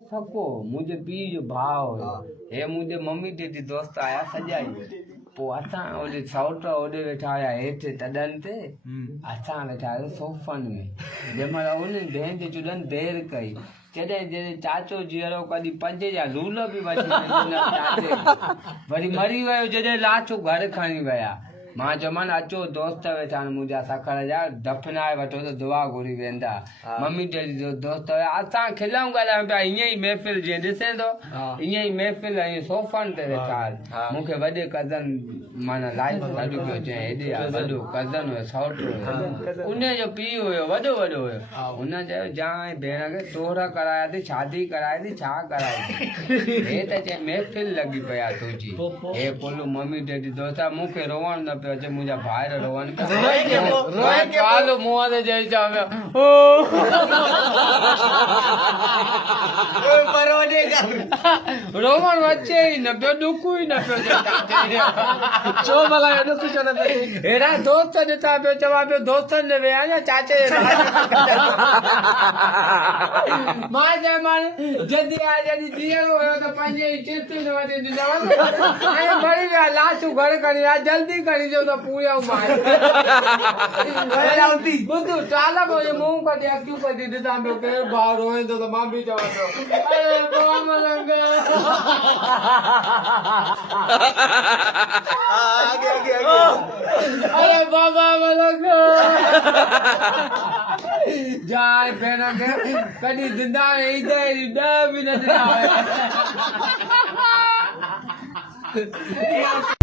सको मुंहिंजे पीउ जो भाउ हुयो हे मुंहिंजे मम्मी डैडी दोस्त आया सॼा ई पोइ असां होॾे सौट होॾे वेठा हुया हेठि तॾनि ते असां वेठा हुया सोफ़नि में जंहिं महिल उन भेण जे चुॾनि देरि कई जॾहिं चाचो जीअरो कॾहिं पंज जा लूल बि वठी वरी मरी वियो जॾहिं लाचो घर खणी विया मां चयोमांनि अचो दोस्त वेठा आहिनि मुंहिंजा सखर जा दफ़नाए वठो त दुआ घुरी वेंदा मम्मी डैडी जो दोस्त हुया असां खिलऊं ॻाल्हायूं पिया ईअं ई महफ़िल जीअं ॾिसे थो ईअं ई महफ़िल ऐं सोफ़नि ते वेठा मूंखे वॾे कज़न माना लाइफ गॾु पियो चई हेॾे आहे वॾो कज़न हुयो सौट हुयो उन जो पीउ हुयो वॾो हुयो हुन चयो जाए भेण खे तोर कराया थी शादी कराए थी छा कराए थी हे त चई महफ़िल लॻी पिया तुंहिंजी हे कुल मम्मी डैडी दोस्त मूंखे रोअण न पियो अचे मुंहिंजा भाइर रोअनि पिया मुंहं ते चई चवां पियो रोअण अचे ई न पियो ॾुख ई न पियो हेड़ा दोस्त ॾिसां पियो चवां पियो दोस्तनि ॾे विया न चाचे मां चयोमांनि जॾहिं आहे जॾहिं जीअरो हुयो त पंहिंजे ई चिप्स वठी ॾिनव ऐं मरी विया लाशूं घर खणी विया जल्दी खणी जो त पूरियूं ॿुधूं चाल पोइ मुंहुं कढी अखियूं कढी ॾिसां पियो केरु भाउ रोए थो त मां बि चवां पियो अरे बाबा मलंग अरे बाबा मलंग जाए भेण खे कॾहिं ज़िंदा में ईंदे 10 बि न ॾिना